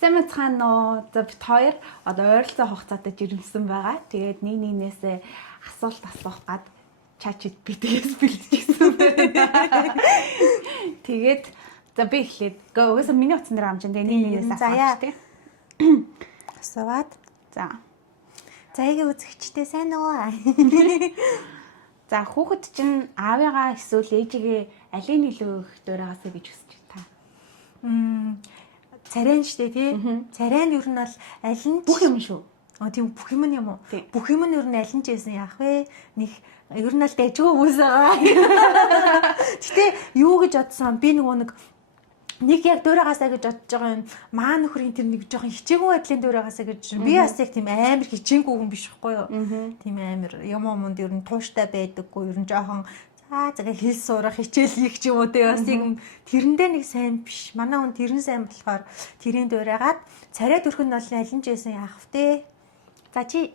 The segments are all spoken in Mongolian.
Сайн мэцхан нөө за бит хоёр одоо ойролцоо хугацаатай жирэмсэн байгаа. Тэгээд нэг нэгнээсээ асуулт асуух гад чачид битгээс бэлтгэсэн байна. Тэгээд за би эхлээд гөөс миний утсан дээр амжин тэгээд нэг нэгнээс асууж тий. Асууад. За яг үзэгчтэй сайн уу? За хүүхэд чинь аавыгаа эсвэл ээжигээ алийг илүү их дуурайгаасаа гэж хүсэж та. Царайн штэ тий. Царайн ер нь бол аль нь бүх юм шүү. Тийм бүх юм юм уу? Бүх юм нь ер нь аль нь ч гэсэн яах вэ? Нэг ер нь л дайжгүй хүмүүс байгаа. Гэтэ юу гэж бодсон би нэг яг дуурайгаасаа гэж бодож байгаа юм. Маа нөхрийн тэр нэг жоохон хичээгүй байдлын дуурайгаасаа гэж би бас яг тийм амар хичээгүй хүн биш байхгүй юу? Тийм амар юм юмд ер нь тууштай байдаггүй ер нь жоохон зага хэл сурах хичээл хийх ч юм уу те бас юм тэрэндээ нэг сайн биш. Манай хүн тэрэн сайн болохоор тэрийн дуурайгаад царай төрх нь бол аль нь ч байсан яах вэ? За чи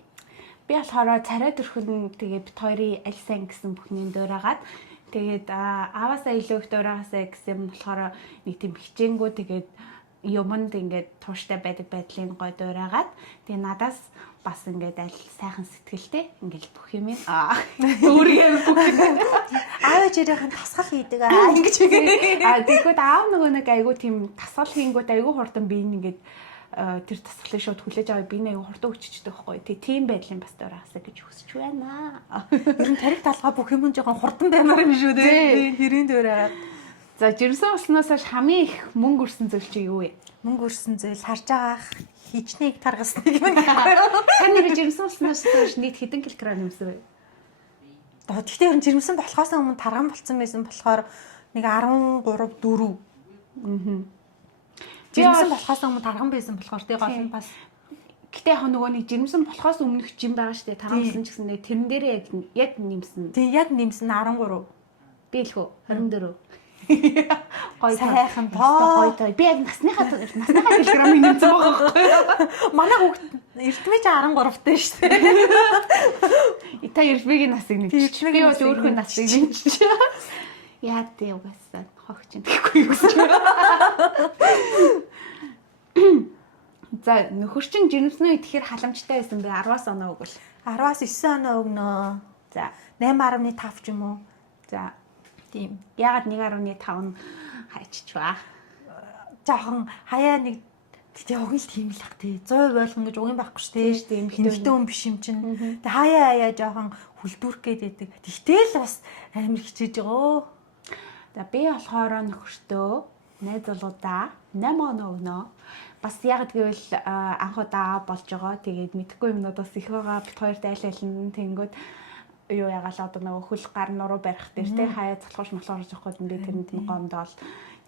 би болохоор царай төрх нь тэгээд бит хоёрын аль сайн гэсэн бүхний дуурайгаад тэгээд ааваасаа илүү их дуурайгаасаа гэсэн юм болохоор нэг тийм хичээнгүү тэгээд юмд ингээд тууштай байдаг байдлын гой дуурайгаад тэгээд надаас бас ингээд аль сайхан сэтгэлтэй ингээд бүх юм өөрийгөө бүх аав ээжийнхэн тасгал хийдэг ингэж тэгэхэд аав нөгөө нэг айгуу тийм тасгал хийнгүүт айгуу хурдан би ингээд тэр тасгалыг шууд хүлээж аваад би нэг хурдан өччихдөг байхгүй тийм байдлын бас дуурайгаасаа гэж хүсэж байна. Ер нь тарих талгаа бүх юм жоохон хурдан баймаар юм шүү дээ. Тэрийн дуурайгаад. За жирэмсэн болсноос хойш хамгийн их мөнгө өрсөн зүйл чи юу вэ? Мөнгө өрсөн зүйл харж байгаах хичнээг таргасныг юм. Таны жирэмсэн болсноос хойш нийт хэдэн килограмм нэмсэн вэ? Гэхдээ ер нь жирэмсэн болохоос өмнө тарган болцсон байсан болохоор нэг 13 4. Жирэмсэн болохоос өмнө тарган байсан болохоор тий гол нь бас гэтээ яг нөгөө нэг жирэмсэн болохоос өмнөх жим байгаа шүү дээ. Тарган болсон ч гэсэн тэрэн дээрээ яг нэмсэн. Тий яг нэмсэн 13. Би л хөө 24. Гой сайхан тоо. Би яг насныхаа килограмм нэмсэн байгаа байхгүй. Манай хүүхд эрдмэж 13-тай шүү дээ. Та эрдмэгийн насыг нэмчих. Би бол өөрхөн насыг нэмчих. Яа тий угаасаа хогч юм гэхгүй юу гэж. За нөхөр чинь жирэмснөө идэхээр халамжтай байсан бэ 10-аас оноо өгвөл 10-аас 9 оноо өгнө. За 8.5 ч юм уу. За тийм ягаад 1.5 нь хайччихваа. Жоохон хаяа нэг тэгээ уг л тийм л ах тий 100% ойлгоно гэж уг юм байхгүй шүү дээ. Эмэгтэй хүн биш юм чинь. Тэгээ хаяа жоохон хүлдүүрх гээд байдаг. Тэгтэл бас амар хичээж байгаа. За би болохоор нөхөртөө найз залуудаа 8 оноо өгнө. Бас яг гэвэл анх удаа болж байгаа. Тэгээд мэдхгүй юмнууд бас их байгаа. Бит хоёрт айл тэнгүүд юу ягаал одоо нөгөө хөл гар нуруу барих дээр те хаяа цолхош молхорж явахгүй би тэрэнд гомдоол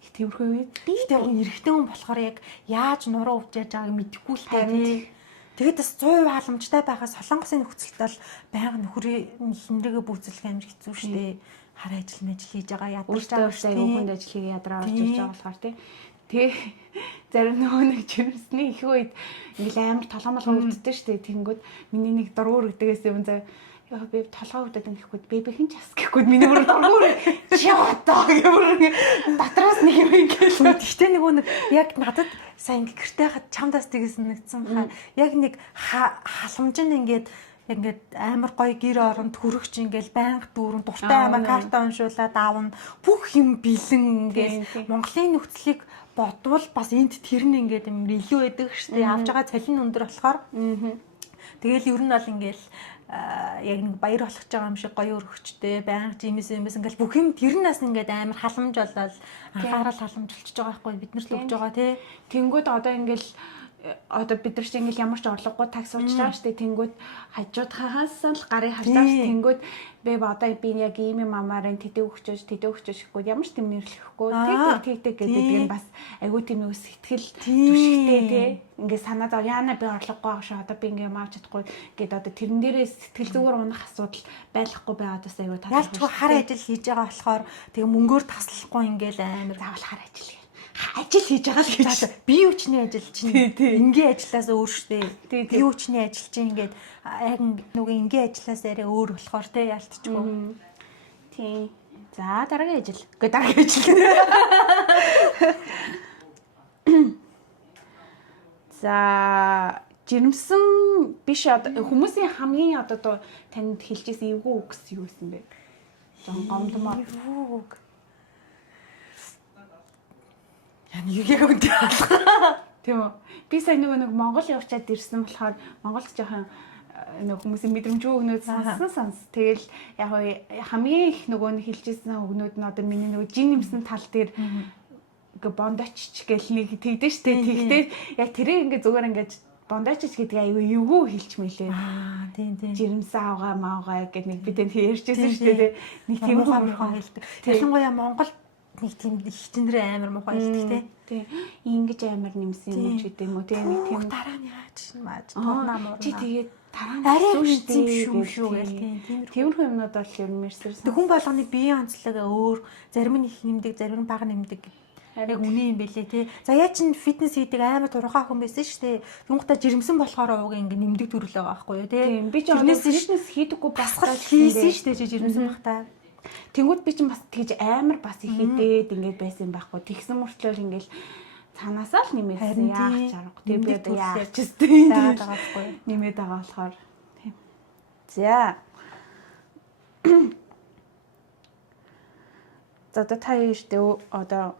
их тэмэрхүү үед тэгтээ эрэгтэй хүн болохоор яг яаж нуруу өвчээж байгааг мэдэхгүй л тээ. Тэгээд бас 100% халамжтай байхаас солонгосын нөхцөлд бол байнга нөхрийн хинрэгээ бүзэлэх амар хэцүү шттэ. Хараа ажил хийж байгаа ядарч байгаа шүү дээ. Хүнд ажил хийгээ ядраа орж ирж байгаа болохоор тий. Тэг зарим нөгөө нэг жирэмсний их үед ингээл амар толгомолгоо өвддөг шүү дээ. Тэнгүүд миний нэг дургуур гэдэгээс юм заа яа би толгоо өвдөд гэхгүй бэбихэн ч ас гэхгүй миний өөр дургуур шаатаа гэмээр дотроос нэг юм ингээл. Гэхдээ нөгөө нэг яг надад сайн гэртээ хад чамдаас тэгээс нэгдсэн баха. Яг нэг халамж нь ингээд амар гоё гэр оронд хөрөгч ингээл байнга дүүрэн дуртай аймаа карта уншуулаад аавна бүх юм бэлэн ингээл Монголын нөхцөлийг бодвол бас энд тэр нь ингээд юм илүү байдаг штеп авж байгаа цалин өндөр болохоор тэгэл ер нь бол ингээл яг нэг баяр болгож байгаа юм шиг гоё өргөчтэй байнга жимээс ингээл бүх юм тэрнээс ингээд амар халамж болол анхаарал халамжилж байгаа байхгүй бид нарт өгж байгаа тий. Тэнгүүд одоо ингээл одоо бид нар ч ингээл ямар ч орлогогүй такс уучраа штэ тэнгүүд хажуудхаас л гарыг хажлаач тэнгүүд бэ одоо би яг ийм юм амаараа тэдэ өгчөөж гэхгүй ямар ч тийм нэрлэхгүй тэг гэдэг нь бас айгүй тийм нэг сэтгэл түшигтэй тий ингээ санаа зов яана би орлогогүй байгаа шүү одоо би ингээ маа чадахгүй гэд одоо тэрэн дээрээ сэтгэл зүгээр унах асуудал байхгүй байгаад бас айгүй таатай ялчгүй хар ажил хийж байгаа болохоор тэг мөнгөөр таслахгүй ингээл амар заавал хар ажил ажил хийж байгаа л гэж. Бие хүчний ажил чинь энгийн ажлаас өөр штэ. Бие хүчний ажил чинь ингээд яг нөгөө энгийн ажлаас арай өөр болохоор те ялтчихгүй. Тийм. За дараагийн ажил. Дараагийн ажил. За жирэмсэн биш одоо хүмүүсийн хамгийн одоо танд хэлжсэн эвгүй үг гэсэн юу гэсэн бэ? Гомдмоор. Юуг. Яг үнтэй алга. Тийм үү. Би сайн нэг Монгол явчаад ирсэн болохоор Монголд жоохон нэг хүмүүсийн мэдрэмжгүй өгнөд сонс. Тэгэл яг хамгийн их нэг хэлжсэн өгнөд нь одоо миний нэг жин нэмсэн тал дээр ингээ бондочч гэл нэг тэгдэж штэ. Тэгтээ яг тэрийг ингээ зүгээр ингээ бондочч гэдэг аюу эвгүй хэлч мэлээ. Тийм. Жирэмсэн авгаа маавгаа гэдэг нэг бид энэ ярьжсэн штэ. Нэг тийм муухай хэлдэг. Ялангуяа Монгол нэг тийм хичнэрээ амар муухай хэлдэг тий. Ингэж амар нэмсэн юм уу ч гэдэг юм уу тий. Нэг тийм дараа нь яаж маа турнаа муу. Чи тэгээд дараа нь арай юм шүү гэл тийм. Тиймэрхүү юмнууд бол ер нь мерсэрсэн. Хүн болгоны биеийн онцлог өөр, зарим нь их нэмдэг, зарим нь бага нэмдэг. Яг үнэн юм бэлээ тий. За яа чин фитнес хийдэг амар турхаа хүн байсан шүү дээ. Тэнгуутаа жирэмсэн болохоор ууг ингээ нэмдэг төрөл байгаа байхгүй юу тий. Тийм би ч фитнес хийдэггүй басгал хийсэн шүү дээ жирэмсэн бахтаа. Тэнгүүд би чинь бас тэгж амар бас их идээд ингээд байсан байхгүй. Тэгсэн мөртлөөл ингээл цаанаасаа л нэмээсэн яах чарга. Тэгээ би одоо яах ч тийм байгаа байхгүй. Нэмээд байгаа болохоор. За. За одоо та юуштэй одоо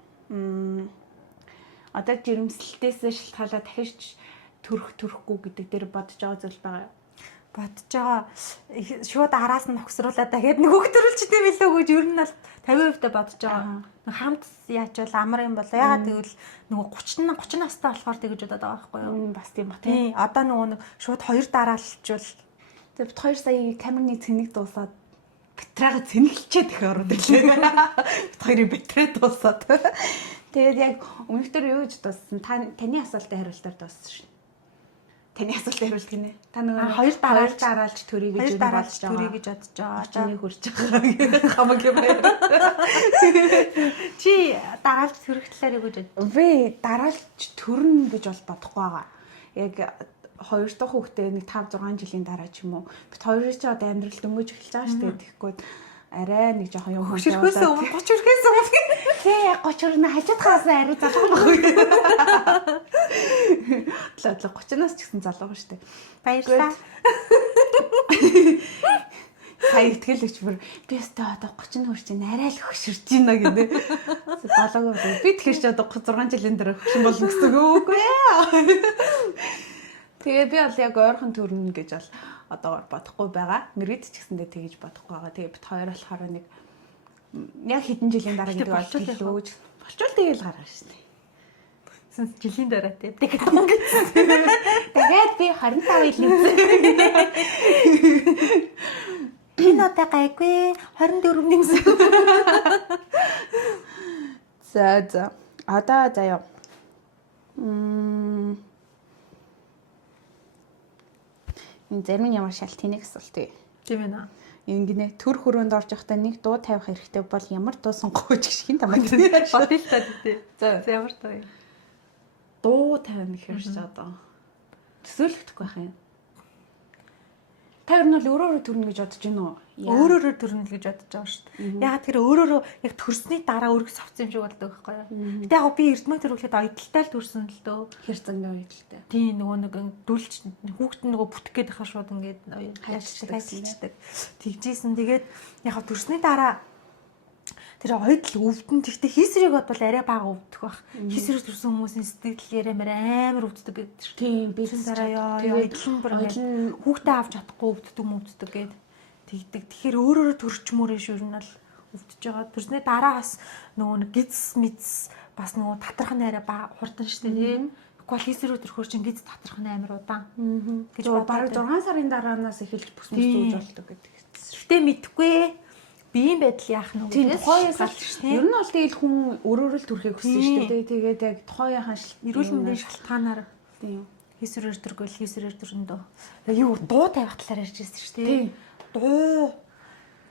жирэмслэлтээс шалтгаалаад дахиж төрөхгүй гэдэг дээр бодож байгаа зүйл байгаа юу? Бодож байгаа шууд араас нь огсруулаад тэгээд нэг хөх төрүүлчтэй билүү гэж ер нь бол 50% та бодож байгаа. Хамт яачвал амар юм болоо. Ягаад гэвэл нөгөө 30 настай болохоор тэгэж бодоод байгаа байхгүй юу? Бас тийм ба тий. Одоо нөгөө нэг шууд 2 дараалчвал тэгээд 2 сая камерны цэнийг дуусаад батрага цэнгэлчээд их ороод ирлээ. Бит хоёрын батраа дуусаад. Тэгээд яг өмнөдөр юу гэж дууссан? Таны асуултын хариултаар дууссан шин. Таны асуултын хариулт гинэ. Та нөгөө 2 дараалж төрий гэж бодож байгаа. Очны хурж байгаа. Хамаг юм байна. Чи дараалж төрөх талаар юу гэж бодож? Ви дараалж төрнө гэж бол бодохгүй байгаа. Яг 2 дахь хүүхдээ нэг 5 6 жилийн дараа ч юм уу. Бит хоёроо ч одоо амьдрал дөнгөж эхэлж байгаа шүү дээ. Тэгэхгүй арай нэг жоохон юм хөшөрхөөс өмнө 30 хүрхээс өмнө тий 30 хүрнэ хажууд хаасан арай залуу байхгүй. 30-наас ч гэсэн залуу шүү дээ. Баярлалаа. Сая итгэлэгч бүр би өстө одоо 30 хүрч ин арай л хөшөрч байна гэдэг. Болоогүй би тэгэхээр ч одоо 6 жилийн дараа хөшин болно гэсэн үгүй ээ. Тэгээ би бол яг ойрхон төрнө гэж бол одоо бодохгүй байгаа. Мэргэд ч гэсэндээ тэгэж бодохгүй байгаа. Тэгээ бит хоёр болохоор нэг яг хэдэн жилийн дараа гэдэг бол хэлөөж болчвол тэгээл гаргана шин. Жилийн дараа тий. Тэгээд би 25 ил нэмсэн. Энэ одоо гайгүй 24 нэмсэн. За. Одоо заяа. Энэ зарим ямар шалтгааныг асуулт вэ? Тийм ээ. Ингэнэ төр хөрөөнд орж явахдаа нэг дуу тавих хэрэгтэй бол ямар дуу сонгох вэ гэх юм тамаа. Бодъё л та тий. За ямар дуу вэ? Дуу тавина гэхээр ч одоо төсөөлөгдөхгүй байх юм. Та ер нь бол өөрөөрөө төрнө гэж бодож байна уу? Өөрөөрөө төрнө гэж бодож байгаа шүү дээ. Ягаад тэр өөрөөрөө яг төрсний дараа өөргө совцсон юм шиг болдог байхгүй юу? Гэтэ яг би эрдмээ төрүүлээд ойдолтой л төрсөн л дөө. Хэрцэнгээ ойдолтой. Тийм нөгөө нэг дүлж хүүхэд нь нөгөө бүтэх гээд хахаар шууд ингээд хайчдаг. Тэгжсэн. Тэгээд яг төрсний дараа тэр ойдол өвдөн. Тэгтээ хийсрийг бодвол арай бага өвдөх байх. Хийсрийг төрсэн хүмүүсийн сэтгэл амар өвддөг гэдэг. Тийм би дараа ойдлон бүр ингээд хүүхдээ авч чадахгүй өвддөг гээд тэгдэг. Тэгэхээр өөрөөрөө төрчмөрөө шүү нь бол өвдөж байгаа. Төрсний дараа бас нөгөө гиз мэдс бас нөгөө татрах нь арай хурдан шүү дээ тийм. Тэгвэл хийсрийг төрөхөр чинь гиз татрах нь амар удаан. Гэж бараг 6 сарын дараанаас эхэлж бүсмэс зүүж болдог гэдэг. Гэтэ мэдгүй биеийн байдал яах нь үү? Тухайгаас л ер нь бол тэгэл хүн өөрөөрөө л төрхийг хүссэн шүү дээ. Тэгээд яг тухайгийнхаа эрүүл мэндийн шалтгаанаар тийм хийсрээр төргөл хийсрээр төрөндөө. Юу дуу тавих талаар ярьж байсан шүү дээ. Дуу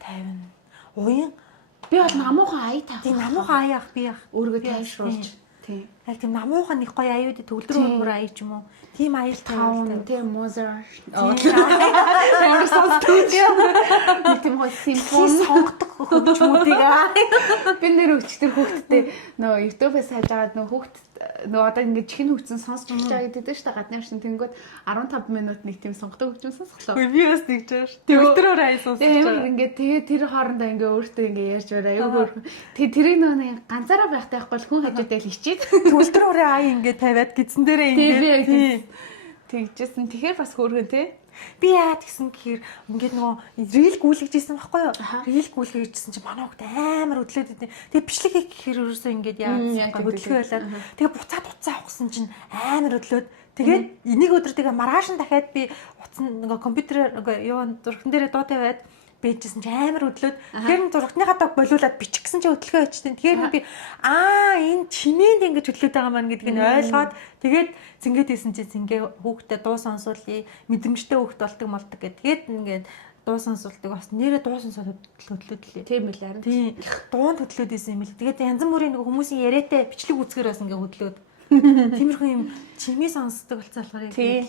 тавина. Уян би бол намуухан ая тавих. Тийм намуухан ая авах би яах. Өөргөө тайшруулж. Тийм. Яг тийм намуухан их гоё аюуд төгөлдөр өөр ая ч юм уу. Тийм аял тавин тийм Mozart. Ямар сонсдог юм. Тийм гоё симфон сонгодог хөгжмүүдийг би нэр өчтөр хүүхдтэй нөгөө YouTube-ээс хайж аваад нөгөө хүүхдэд нөгөө одоо ингээд чихэн хөвцөн сонсч байгаа гэдэг шүү дээ гадны орчин тэнгүүд 15 минут нэг тийм сонгодог хөвчөн сонсголоо. Би бас тэгж байгаа шүү. Төвлөрөөр аяа сонсож байгаа. Ингээд тэгээ тэр хоорондоо ингээд өөртөө ингээд ярьж бараа. Айгүйгээр. Тэгээ тэрийг нөгөө ганцаараа байхтай байхгүй хүн хажуудаа л ичээд. Төвлөрөөр аяа ингээд тавиад гидсэн дээрээ ингээд тэгжсэн. Тэгэхээр бас хөөргөн тий. Би яагаад гэсэн гэхээр ингээд нөгөө рил гүйлгэжсэн байхгүй юу? Рил гүйлгэжсэн чинь манай хогт амар өдлөөд идэв. Тэгээ бичлэг хийх гэхээр ерөөсөө ингээд яагаад хөдөлгөө байлаа. Тэгээ буцаад уцаа авахсан чинь амар өдлөөд. Тэгээд энийг өдөр тэгээ маргааш нь дахиад би уцсан нөгөө компьютерээр юу зурган дээрээ дуу тавиад бийжсэн чи амар өдлөөд. Тэгэхээр зургатныхаа дог болиулаад бичих гэсэн чи өдлөгөө очтیں۔ Тэгэхээр би энэ чимээнд ингэж өдлөөд байгаа маань гэдгийг нь ойлгоод тэгээд зингээд исэн чи зингээ хүүхдээ дуу сонсуулъя, мэдрэмжтэй хүүхд болдог молдог гэд. Тэгээд ингээд дуу сонсуулдаг бас нэрээ дуу сонсоод өдлөөд лээ. Тийм ээ харин. Тийм. Дуунд өдлөөд исэн юм л. Тэгээд янз бүрийн нөгөө хүмүүсийн яриатай бичлэг үзгээр бас ингээд өдлөөд. Тиймэрхүү юм чимээ сонсдог болцоо болохоор тийм.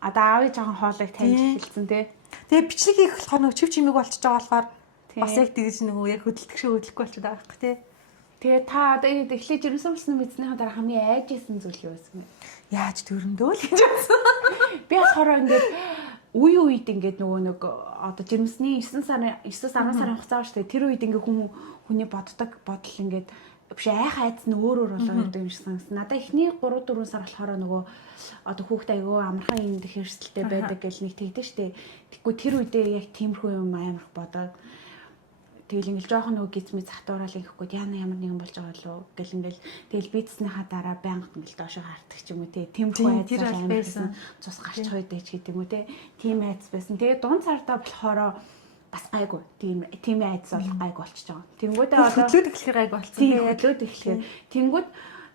Одоо аавын жоохон хоолойг таньж хэлсэн тий. Тэгээ бичлэг хийх болохоор нөгөө чив чимэг болчихж байгаа болохоор бас яг тэгэж нөгөө яг хөдөлтөг шиг хөдөлгөхгүй болчиход байгаа хэрэг тий. Тэгээ та одоо энэ эхлээд жирэмсэн болсон мэдснийхаа дараа хамгийн айжсэн зүйл юу байсан бэ? Яаж төрөндөө л гэж бодсон. Би болохоор ингээд үе үед ингээд нөгөө нэг одоо жирэмсний 9 сарын 10 сарын хугацаа шүү дээ. Тэр үед ингээд хүний боддог бодол ингээд биш айц нь өөр болоод ирдэг юм шиг санагдсан. Надаа эхний 3 4 сар болохоор нөгөө одоо хүүхдээ айгүй амархан юм хэрсэлтэй байдаг гэл нэг тэгдэж штэ. Тэггүй тэр үедээ яг тиймэрхүү юм амар бодоод тэгэл ингээл жоохон нөгөө гизмээ захтуураал инхэхгүй яна ямар нэгэн болж байгаа болов гэл ингээл тэгэл бицснийхаа дараа байнга ингээл доошоо хартдаг ч юм уу те. Тиймэрхүү айц байсан. Цус гарч хойдэж гэдэг юм уу те. Тийм айц байсан. Тэгээ дунд цаартаа болохоор бас гайгүй. Тийм айц бол гайг болчихж байгаа. Тэнгүүдээ одоо хөдлөөд эхлэхээр гайг болцсон. Тийм хөдлөөд эхлэхээр. Тэнгүүд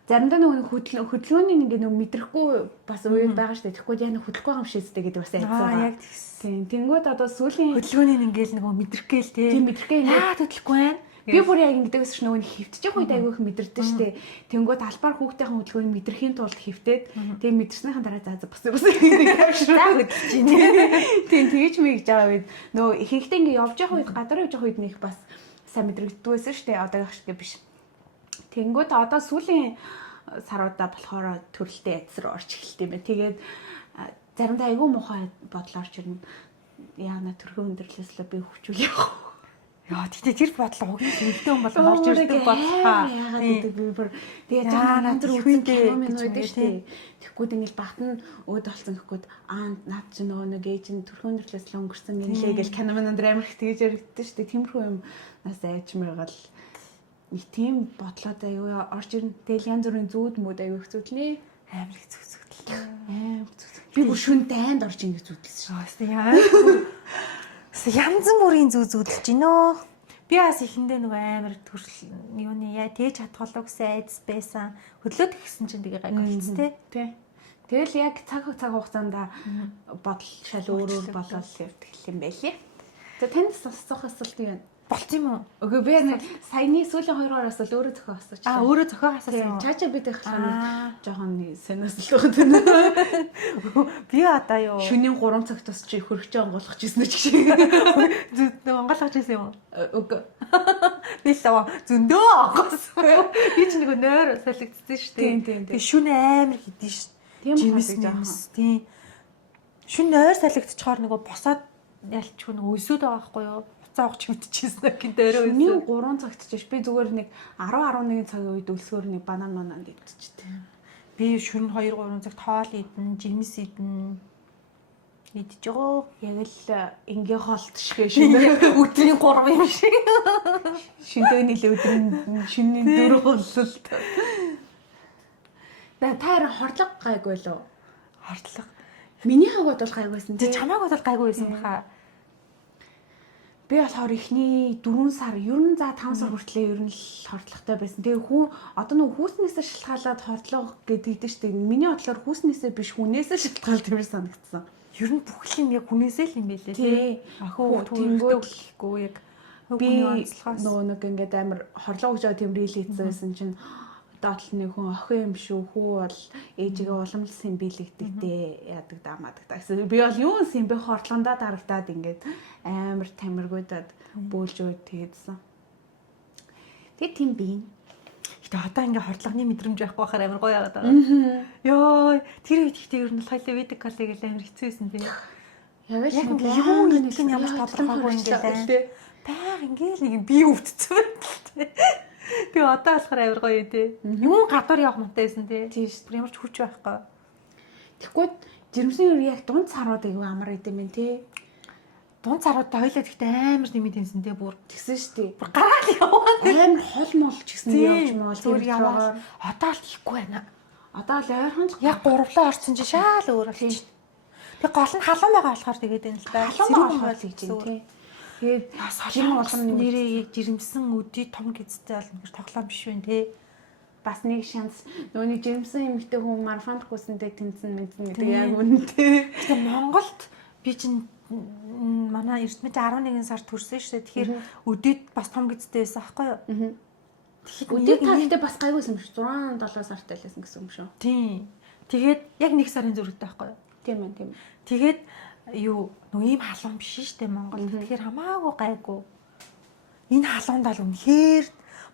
заримдаа нөгөө хөдөлгөөний ингээ нөгөө мэдрэхгүй бас үе байгаа шүү дээ. Тэгэхгүй яа нэг хөдлөхгүй юм шээстэй гэдэг бас айцгаа. Яг тийм. Тэнгүүд одоо сүүлийн хөдөлгөөний ингээл нөгөө мэдрэхгээл те. Тийм мэдрэхгээ ингээ хөдлөхгүй байна. Би бүр яг ингэдэгс ш нөгөө хөвтчих үед айгүйх мэдэрдэж штэ. Тэнгүүд албаар хүүхдийн хөдөлгөөний мэдрэхийн тулд хөвтээд тэг мэдэрснийхэн дараа заа бас гэдэг шүү. За хөдөлж байна. Тийм тэгэж мэгж байгаа үед нөгөө ихэнхдээ ингээ явж явах үед гадар явж явах үед нэг бас сайн мэдрэгддэг байсан штэ. Одоогийнх шиг биш. Тэнгүүд одоо сүүлийн саруудаа болохоор төрөлтэй айц руу орж эхэлт юм байна. Тэгээд заримдаа айгүй муухай бодол орж ирнэ. Яана төрхөө өндөрлөөслөө би хөвчүүл явах. Яа тэгтээ тэр бодлоо хөглөж үлдээ юм бол орж ирдэг бодлоо. Яагаад гэдэг би бүр тэгээ жаа надад үүсгэн юм байдаг шүү дээ. Тэгэхгүй ингээл багт нь өөд болсон гэхгүй наад чи нөгөө нэг ээж нь төрхөн төрлөөс л өнгөрсөн гинлээ гэл киномын өндөр амар их тэгэж яригддаг шүү дээ. Тиймэрхүү юм нас айчмаар гал нэг тийм бодлоотой юу орж ирнэ. Тэгэл янз бүрийн зүүд мөд аюу хэцүүдлээ. Амар их зүсгэл. Амар зүсгэл. Би бүр шүн дайнд орж ингэ зүудэлсэн шүү. Янз бүрийн зүудэлж гинөө. Би бас ихэндээ нөгөө амар төрөл юуны яа тээж хатгалуу гэсэн айдас байсан. Хөдлөөд гисэн чинь тэгээ гайг болц тээ. Тэгэл яг цаг хугацаанд бодол шал өөр болол явдаг юм байлээ. За танд сонсох асуулт юу вэ? Болц юм уу? Үгүй би нэг саяны сүүлийн 2 гараас л өөрөө зохио асууж. Өөрөө зохио асуусан. Чаача бид их жоохон сонирхол байгаа. Би одоо юу? Шөнийн 3 цагт тус чи хөргөж онгойлгож ирсэн ч шиг. Онгойлгож ирсэн юм уу? Үгүй. Би л зөндөө онгойлсон. Би ч нэг нойр солигдсон шүү дээ. Тэгээ шүн амар хэдэн шүү. Тийм жимс. Тийм. Шүн нойр солигдчихоор нөгөө босоод ялчгүй нөгөө өсөд байгаа байхгүй юу? Цаах чимтчихсэн гин дээрээ өсөө. 3 цагт чиш би зүгээр нэг 10 11 цагийн үед өлсгөр нэг банан идчихтэй. Би шөнө 2 3 цагт хоол идэн, жимс идэн идэж байгаа. Яг л ингээ хоолт шигэ шөнө өдрийн 3 юм шиг. Шиндээ нийлээ өдрийн шөнийн 4 боллоо. Та харин хордлого гайгүй лөө. Хордлого. Миний хавьд бол гайгүйсэн. Тэг чамайг бол гайгүй байсан баха. Би болохоор эхний 4 сар, ер нь за 5 сар хүртлээр ер нь л хордлоготой байсан. Тэгээ хүн одоо нөгөө хүүснээсээ шалтгаалаад хордлого гэдэг шүү дээ. Миний бодлоор хүүснээсээ биш хүнээсээ шалтгаалт юм санагдсан. Ер нь бүх юм яг хүнээсээ л юм байлээ тий. Ахуу төвлөггүй яг би нөгөө нэг ингээд амар хордлого гэж байгаа тийм рил хийсэн чинь доотлол нэг хүн охин юм шүү. Хүү бол ээжигээ уламжлсан юм билэгдэг дээ. Яадаг даамаадаг та гэсэн. Би бол юу юм бэ хордлондоо дарагдаад ингээд амар тамиргуудад бөөлж өгд тэгээдсэн. Тэгээ тийм би. Гэтэ одоо ингээ хордлогын мэдрэмж байхгүй байхаар амар гоё яваад байгаа. Йоо, тэр үед ихтэй ер нь хоёлаа вэдэг калыг л амар хэцүүсэн тийм. Яг Яг л юу нэг нь ямар ч тодорхойгүй ингээ баян ингээл нэг би өвдсөн байдалтай. Тэгээ одоо болохоор амар гоё тий. Юм гадуур явах мунтайсэн тий. тийш. Ямар ч хүч байхгүй. Тэгэхгүй жирэмсэн юу яг дунд царууд аягүй амар идэм юм тий. Дунд царуудтай хоёлаа гэхдээ амар нэмэд юмсэн тий бүр. Тэгсэн шүү дээ. Бүр гараал яваа. Амар хол мол ч гэсэн явж мол зүгээр яваа. Одоо л ихгүй байна. Одоо л ойрхон л Яг гуравлаа орсон чи шаал өөр болчих. Тэг гол нь халуун байгаа болохоор тэгээд энэ л да. халуун болохоор хийж юм тий. Тэгээд Жирэмсэн болгоно нэрээ яг жирэмсэн өдий том гэзтэй болно гэж тоглоом биш вэ тий. бас нэг шанс нөөний жирэмсэн эмэгтэй хүн марафонд хүсэндээ тэнцэн мэдэн гэдэг яг үнэтэй. Тэгээ Монголд би чинь манай эрдэмтэд 11 сар төрсөн шүү дээ. Тэгэхээр өдийд бас том гэзтэй байсан аахгүй юу? Өдөр таартай бас гайгүйсэн юм шүү. 6-7 сартай л байсан гэсэн юм шүү. Тийм. Тэгээд яг 1 сарын зүрхтэй аахгүй юу? Тийм ээ, тийм. Тэгээд юу нөгөө ийм халуун биш шүү дээ Монголд. Тэгэхээр хамаагүй гайгүй. Энэ халуунд ал үнэхээр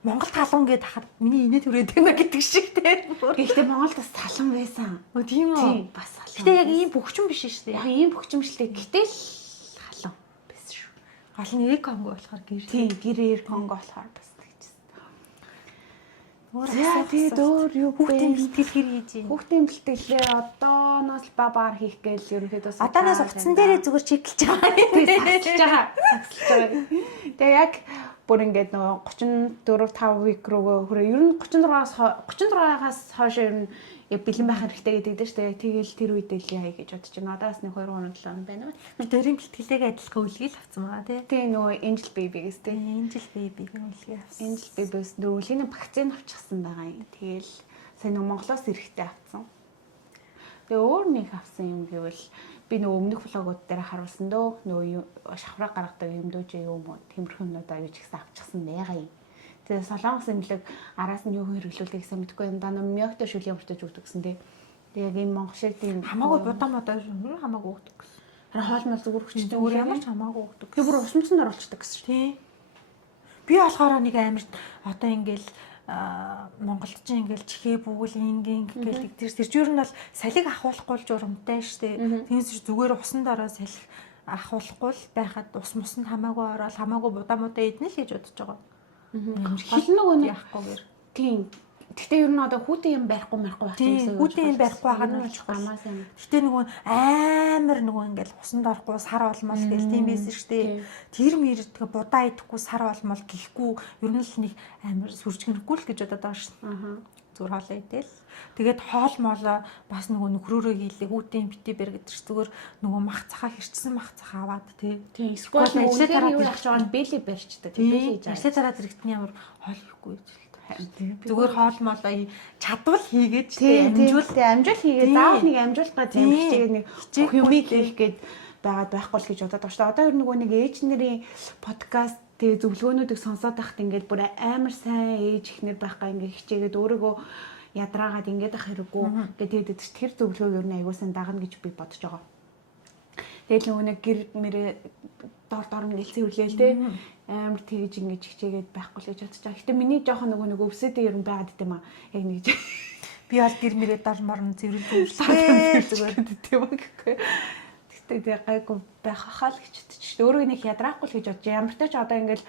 Монголд халуун гэдээ хахад миний инээ түрээд байна гэдэг шиг те. Гэхдээ Монголд бас салан байсан. Өө тийм үү? Тийм, бас салан. Гэтэ яг ийм бөхчөн биш шүү дээ. Яг ийм бөхчмшлээ. Гэтэл халуун байсан шүү. Гол нь эко онго болохоор гэр. Тийм, гэрээр конго болохоор бас тэгчихсэн. За тэгээд өөр юу хүүхдийн бэ? бэлтгэл хэр хийж юм? Хүүхдийн бэлтгэлээ одооноос л бабаар хийх гээл ерөнхийдөө Одооноос утсан дээрээ зүгээр чиглэж байгаа. сагсалж байгаа. Тэгээ яг бүр ингээд нөгөө 34 5 week руугаа хүрээ ер нь 36-аас хойш ер нь яг бэлэн байх хэрэгтэй гэдэг дээ шүү дээ. Тэгээл тэр үед л яа гэж бодож байна. Одоос нэг 2 7 он байна. Тэрийн бэлтгэлтэйгээ адилхан үлгийг авсан байгаа тий. Тэгээ нөгөө Angel Baby-гээс тий. Angel Baby-гийн үлгийг авсан. Angel Baby-с дөрөвлийн вакцины авчихсан байгаа юм. Тэгээл сайн нөгөө Монголоос эрэхтэй авсан. Тэгээ өөр нэг авсан юм гэвэл би нөгөө өмнөх влогууд дээр харуулсан дөө нөгөө шавхраа гаргадаг юм дөө ч юм уу тиймэрхүү юмудаа юу ч ихсэн авчихсан байгаа юм. Тэгээ солонгос имлэг араас нь юу хэрэглүүлдэг гэсэн мэдгүй юм даа мёгтой шүлийн өртөж өгдөг гэсэн тий. Тэгээ яг энэ монгол шиг тийм Хамаагүй будаа модоо хамаагүй өгдөг гэсэн. харин хоол мал зүгээр хүчтэй Зүгээр ямар ч хамаагүй өгдөг. Тэгээ бүр усмсан оруулцдаг гэсэн. Тий. Би болохоор нэг амир одоо ингээл Монголд ч ингээл чихээ бүгэл ингийн гэл тэр жир нь бол салхиг ахуулахгүй л журамтай штэ. Тэгээс зүгээр усан дараа салхи ахуулахгүй л байхад ус мусанд хамаагүй ороод хамаагүй будаа модоо идэнэ л гэж бодож байгаа. Гол нөгөө нэг яахгүйгээр. Тийм. Гэхдээ ер нь одоо хүүтэн юм барихгүй байх тийм хүүтэн юм барихгүй байгаа нь ч гамаас юм. Гэтэ нөгөө амар нөгөө ингээл усанд орохгүй сар болмол гэл тийм байсан шүү дээ. Тэр мэр тэгээ будаа идэхгүй сар болмол гихгүй ер нь л нэг амар сүрчгэнэхгүй л гэж бодоод байгаа шин. Зүгээр хоолоо идэл. Тэгээд хоол молоо бас нөгөө нөхрөөрөө хийлээ хүүтэн бити бэр гэдэг чинь зүгээр нөгөө мах цахаа хэрчсэн мах цахаа аваад тий. Тийм эсвэл ажиллаа тараад юу авч байгаа нь бэлээ барьчдаг. Бэлээ хийж ажиллаа тараад хэрэгтний ямар хоол ихгүй гэж. Зүгээр хоол молоо чадвал хийгээд амжуул хийгээд заавал нэг амжуулах гэж юм хичээгээд нэг юмыг хийх гээд байгаад байхгүй л гэж бодоод байгаа шүү дээ. Одоо ер нөгөө нэг ээж нарын подкаст тэгээ зөвлөгөөнүүдийг сонсоод байхад ингээд бүр амар сайн ээж ихнэр байхгаа ингээд хичээгээд өөрийгөө ядраагаад ингээд ах хэрэггүй гэдэг тэр зөвлөгөөг ер нь аягуулсан дагна гэж би бодож байгаа. Тэгэл нөгөө нэг гэр мэрэ дор нь гэлцэвэрлээл те амар тэгж ингэж хичээгээд байхгүй л гэж бодож байгаа. Гэтэ миний жоохон нөгөө өвсөдөө ер нь байгаад идэм аа. Яг нэг би бол гэр мэрэ дор морн зэвэрлэх зүгээр тийм үү гэхгүй. Тэгээ гайгүй байх хаа л гэж бодчих шүү дээ. Өөрөө нэг ядраахгүй л гэж бодож. Ямар ч тач одоо ингээл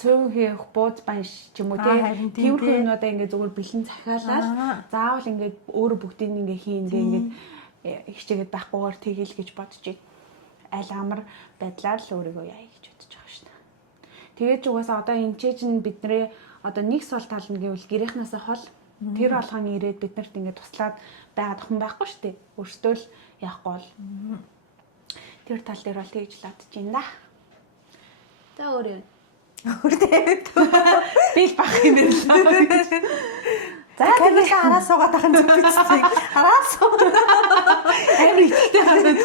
цөөн хийх бууз банш ч юм уу тиймэрхүү юмудаа ингээд зүгээр бэлэн захиалаад заавал ингээд өөрөө бүгдийг ингээд ингээд хичээгээд байхгүйгээр тэгээл гэж бодож байна. Аль амар байдлаар л өөрийгөө яа гэж бодож байгаа шүү дээ. Тэгээд ч угаасаа одоо энэ ч чинь биднээ одоо нэг сул тал нь гэвэл гэрийнхнээс хол тэр болгоны ирээд биднэрт ингээд туслаад байгаад охин байхгүй шүү дээ. Өөртөө л яахгүй бол тэр тал дээр бол тэгж ладж байна. За өөрөө би л бах юм байна. За тэгээд араас суугаад ахын зүг бичсэн. Араас суугаад. Амир ихтэй хараад.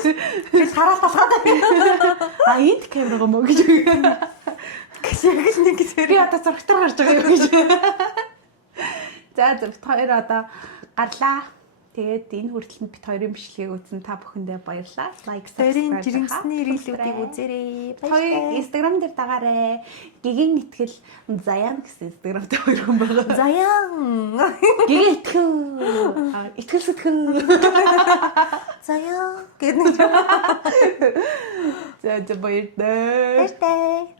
Би хараал толгойд. Энд камераа мөн гэж. Гэсэг л нэг зэрэг. Би одоо зургатаар гарч байгаа юм гэж. За зургат хоёр одоо гарлаа. Тэгээд энэ хүртэл бит хоёрын бичлэгийг үзэн та бүхэндээ баярлалаа. Лайк, Дөрийн subscribe жирэмсний рилүүдийг үзээрэй. Баярлалаа. Instagram дээр дагаарай. Гигийн итгэл Заян гэсэн Instagram дээр хоёр хүн байгаа. Заяан. Гигийн итгэл. Итгэл сэтгэл. Заяан гэдэг. За баярлалаа. Баяртай.